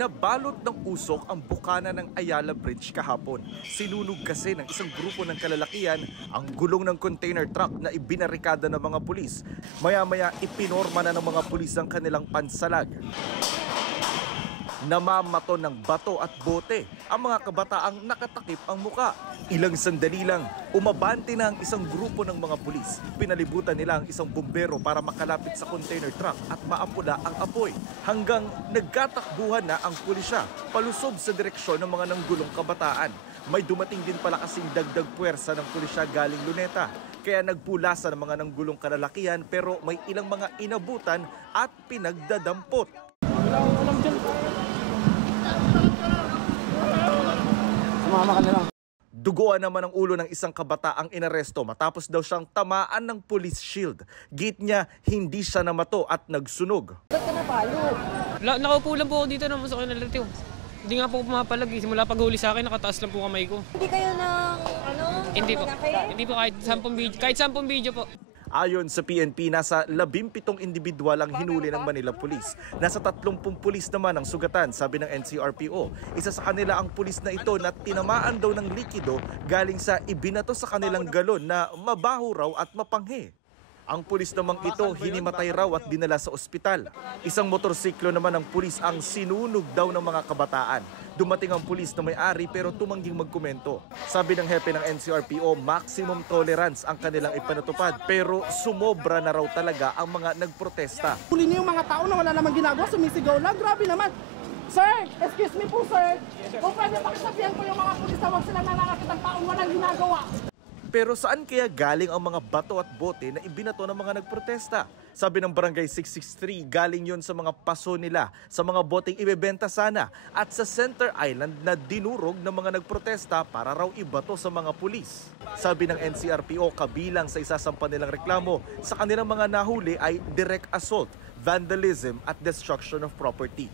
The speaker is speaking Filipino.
Nabalot ng usok ang bukana ng Ayala Bridge kahapon. Sinunog kasi ng isang grupo ng kalalakihan ang gulong ng container truck na ibinarikada ng mga pulis. Maya-maya ipinorma na ng mga pulis ang kanilang pansalag. Namamato ng bato at bote ang mga kabataang nakatakip ang muka. Ilang sandali lang, umabante na ang isang grupo ng mga pulis. Pinalibutan nila ang isang bumbero para makalapit sa container truck at maapula ang apoy. Hanggang nagkatakbuhan na ang pulisya palusog sa direksyon ng mga nanggulong kabataan. May dumating din pala kasing dagdag puwersa ng pulisya galing Luneta. Kaya nagpulasa ng mga nanggulong kalalakihan pero may ilang mga inabutan at pinagdadampot. Sumama ka na lang. Duguan naman ang ulo ng isang kabataang inaresto matapos daw siyang tamaan ng police shield. Gate niya, hindi siya namato at nagsunog. Ba't ka napalo? Nakaupo lang po ako dito naman sa akin nalatiw. Hindi nga po pumapalag. Simula paghuli sa akin, nakataas lang po kamay ko. Hindi kayo ng Hindi po. Hindi po kahit 10 video po. Ayon sa PNP, nasa 17 individual ang hinuli ng Manila Police. Nasa 30 pulis naman ang sugatan, sabi ng NCRPO. Isa sa kanila ang pulis na ito na tinamaan daw ng likido galing sa ibinato sa kanilang galon na mabaho raw at mapanghi. Ang pulis namang ito hinimatay raw at dinala sa ospital. Isang motorsiklo naman ng pulis ang sinunog daw ng mga kabataan. Dumating ang pulis na may-ari pero tumangging magkomento. Sabi ng hepe ng NCRPO, maximum tolerance ang kanilang ipanatupad pero sumobra na raw talaga ang mga nagprotesta. Huli niyo yung mga tao na wala namang ginagawa, sumisigaw lang. Grabe naman. Sir, excuse me po sir. Kung pwede pakisabihan ko yung mga pulis na huwag sila nananakit ang taong walang ginagawa. Pero saan kaya galing ang mga bato at bote na ibinato ng mga nagprotesta? Sabi ng Barangay 663, galing yon sa mga paso nila, sa mga boteng ibebenta sana at sa Center Island na dinurog ng mga nagprotesta para raw ibato sa mga pulis. Sabi ng NCRPO, kabilang sa isasampa nilang reklamo sa kanilang mga nahuli ay direct assault, vandalism at destruction of property.